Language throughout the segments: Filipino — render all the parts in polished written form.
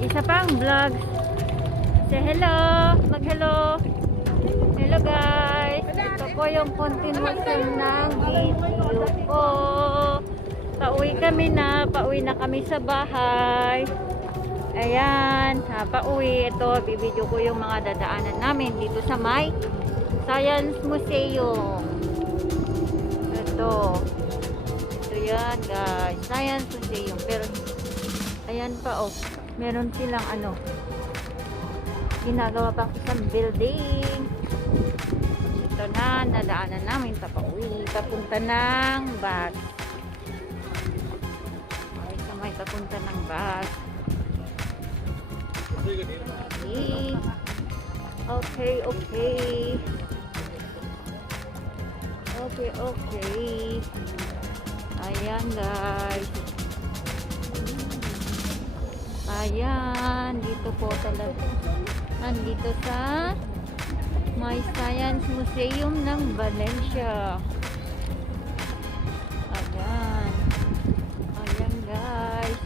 Isa pang vlog. Say hello. Mag-hello. Hello guys. Ito po yung continuation ng video ko. Pauwi na kami sa bahay. Ayan, pauwi. Ito, bibidyo ko yung mga dadaanan namin dito sa may Science Museum. Ito yan guys, Science Museum. Pero ayan pa oh, meron silang ginagawa pa isang building. Ito na, nadaanan namin papauwi, papunta ng bus. Ay, may papunta ng bus. Okay. Okay. Ayan guys. Ayan, dito po talaga. Nandito sa may Science Museum ng Valencia. Ayan. Ayan guys.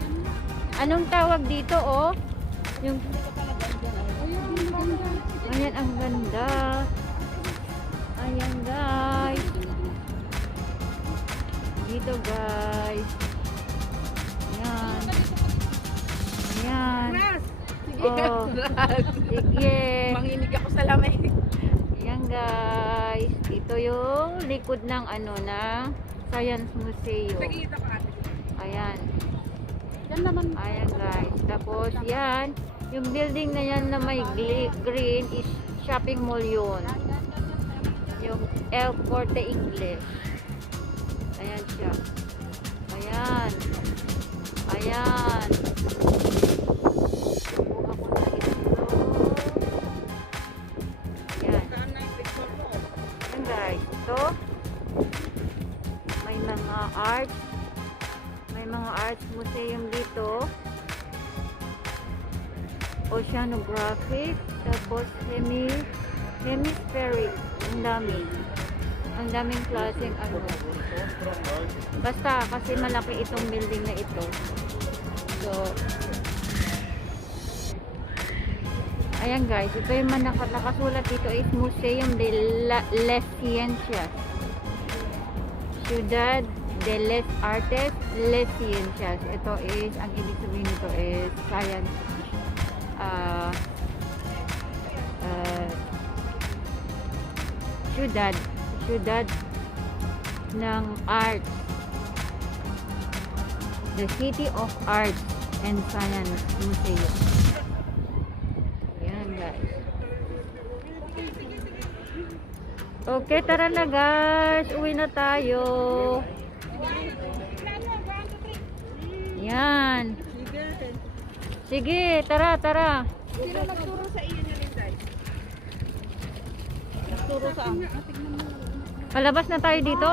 Anong tawag dito oh? Yung ayan, ang ganda. Ayan guys. Dito guys. Ayan. Ayan. Oh, sige. Manginig ako sa lamay. Ayan guys. Ito yung likod ng ng Science Museum. Ayan. Ayan guys. Tapos yan. Yung building na yan na may green is shopping mall yun. Yung El Corte Inglés. Ayan siya. Ayan. Ayan. Kuha ko na ito. Ayan. Ayan guys. Ito. May mga arts. May mga arts museum dito. Oceanographic. Tapos hemispheric. Ang daming klaseng basta kasi malaki itong building na ito. So ayan guys, ito yung nakasulat dito is Museum de les Ciencias, Ciudad de les Artes, les Ciencias. Ito is, ang ibig sabihin nito is science, Ciudad ng Arts, the City of Arts and Science Museum. Yan guys. Okay, tara na guys, uwi na tayo. Yan. Sige, tara. Sino nagturo sa iyo niya rin, guys? Nagturo sa amin. Palabas na tayo dito.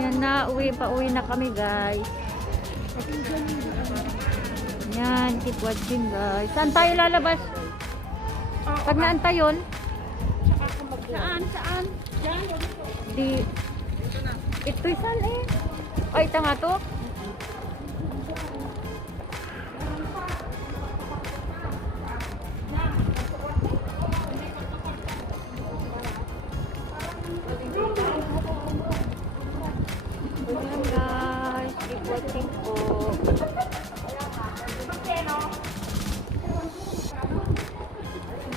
Yan na, pauwi na kami guys. Yan, keep watching guys. Saan tayo lalabas? Pag naantay yun? Saan? Diyan? Di, ito'y saan eh? Ay, ito nga to. Ayan guys, keep watching po.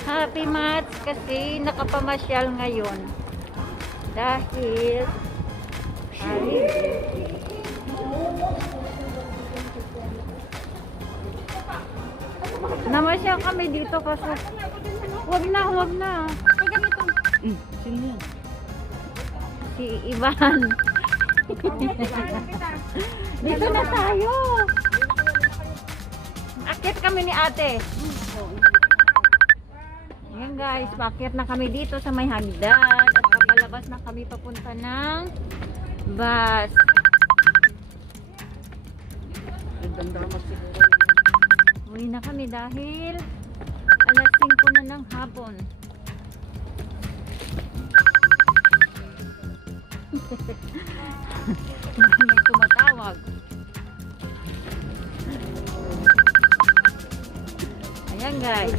Happy Mats kasi nakapamasyal ngayon dahil namasyal kami dito kasi wag na ay ganito sino yan? Si Ivan. Dito na tayo. Akit kami ni ate. Ayan guys, paakyat na kami dito sa may hagdan at papalabas na kami papunta ng bus. Uwi na kami dahil alas 5 na ng hapon. May tumatawag. guys.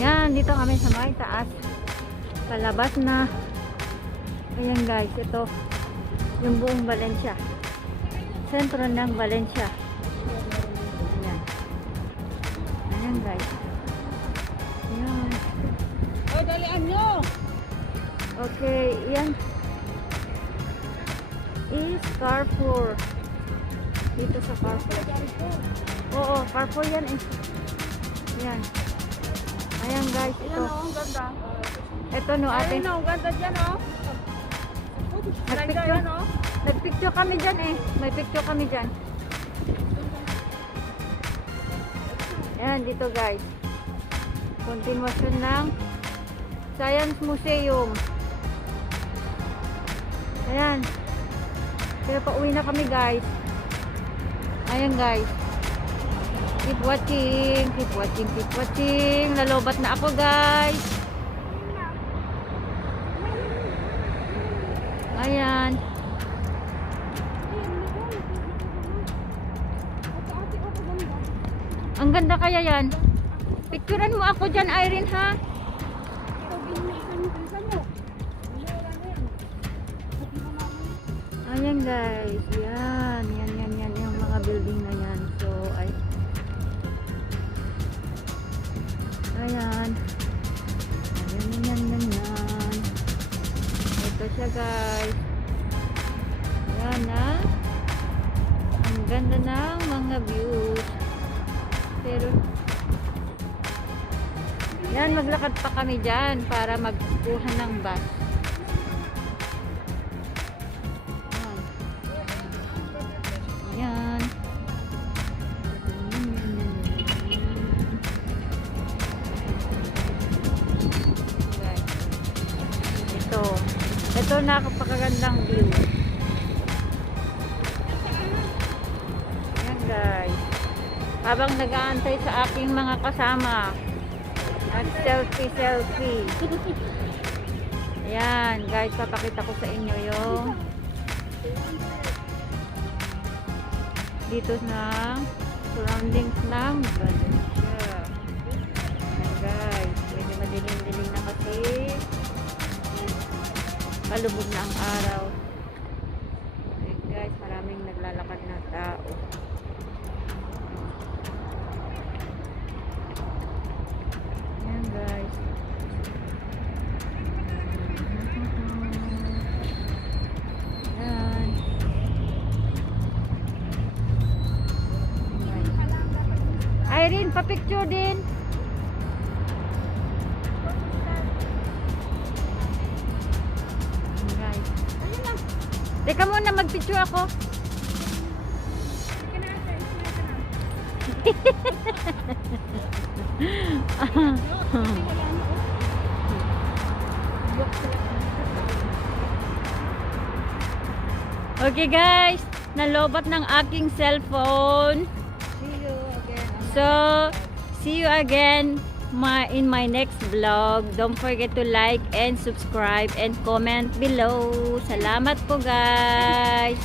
Ayan, dito kami sa may taas. Palabas na. Ayan guys, ito. Yung buong Valencia. Sentro ng Valencia. Ayan. Ayan guys. Ayan. Ay, dalian nyo! Okay, yan is Carrefour. Dito sa Carrefour. Oo, Carrefour yan eh. Yan. Ayan guys, ito. Ayan o, ang ganda. Ito no ate. Ayun o, ang ganda dyan o. Nagpicture. Yan o. Nagpicture kami dyan eh. May picture kami dyan. Ayan, dito guys. Continuation ng Science Museum. Ayan. Pero pauwi na kami guys. Ayan guys. Keep watching. Keep watching. Keep watching. Nalobat na ako guys. Ayan. Ang ganda kaya yan. Picturean mo ako dyan, Irene, ha? Ayan guys, yan, yan yung mga building na yan. So, ayan. Yan. Ito siya guys. Ayan na. Ang ganda ng mga views. Pero, yan, maglakad pa kami dyan para magkuha ng bus. Yan. Ito napakagandang view. Yan guys. Habang nag-aantay sa aking mga kasama. Selfie. Ayan guys, papakita ko sa inyo yung dito ng surroundings ng Valencia. Ayan guys, medyo madilim-dilim na kasi palubog na ang araw. Ayan guys, maraming naglalakad na tao. Ayan guys. Ayan. Irene, pa-picture din. Ayan guys. Teka muna, mag-picture ako. Okay guys, nalobat ng aking cellphone. So, see you again in my next vlog. Don't forget to like and subscribe and comment below. Salamat po guys.